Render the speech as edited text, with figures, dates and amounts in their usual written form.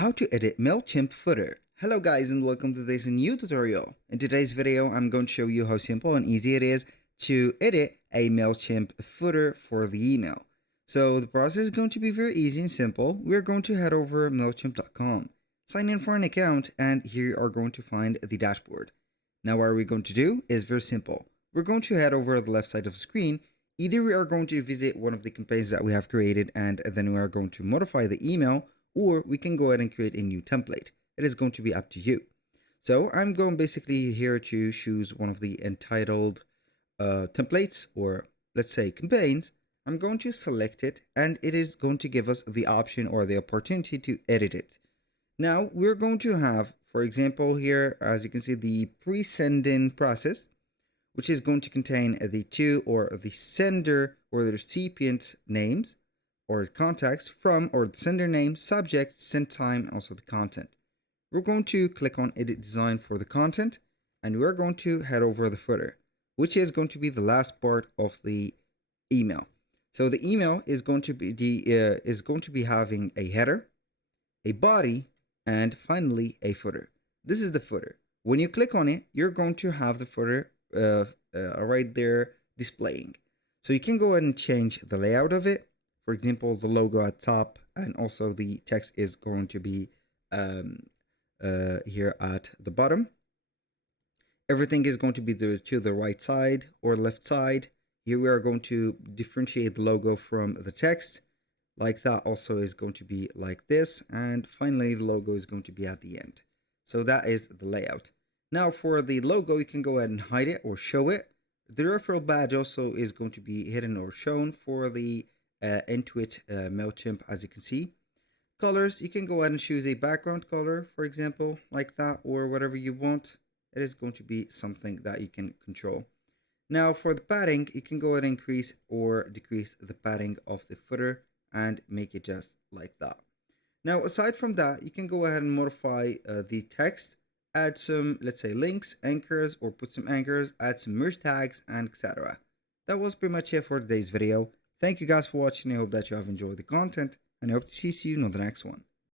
how to edit Mailchimp Footer. Hello guys and welcome to this new tutorial. In today's video I'm going to show you how simple and easy it is to edit a Mailchimp footer for the email. So the process is going to be very easy and simple. We're going to head over Mailchimp.com, sign in for an account, and here you are going to find the dashboard. Now what are we going to do is very simple. We're going to head over to the left side of the screen. Either we are going to visit one of the campaigns that we have created and then we are going to modify the email, or we can go ahead and create a new template. It is going to be up to you. So I'm going basically here to choose one of the entitled templates, or let's say campaigns. I'm going to select it and it is going to give us the option or the opportunity to edit it. Now we're going to have, for example, here, as you can see, the pre-send-in process, which is going to contain the to or the sender or the recipient names, or contacts from, or the sender name, subject, send time, and also the content. We're going to click on edit design for the content, and we're going to head over the footer, which is going to be the last part of the email. So the email is going to be having a header, a body, and finally a footer. This is the footer. When you click on it, you're going to have the footer right there displaying. So you can go ahead and change the layout of it. For example, the logo at top, and also the text is going to be here at the bottom. Everything is going to be to the right side or left side. Here we are going to differentiate the logo from the text. Like that also is going to be like this. And finally, the logo is going to be at the end. So that is the layout. Now for the logo, you can go ahead and hide it or show it. The referral badge also is going to be hidden or shown for the Intuit Mailchimp, as you can see. Colors, you can go ahead and choose a background color, for example, like that, or whatever you want. It is going to be something that you can control. Now for the padding, you can go ahead and increase or decrease the padding of the footer and make it just like that. Now aside from that, you can go ahead and modify the text, add some, let's say, links, anchors, or put some anchors, add some merge tags, and etc. That was pretty much it for today's video. Thank you guys for watching. I hope that you have enjoyed the content, and I hope to see you on the next one.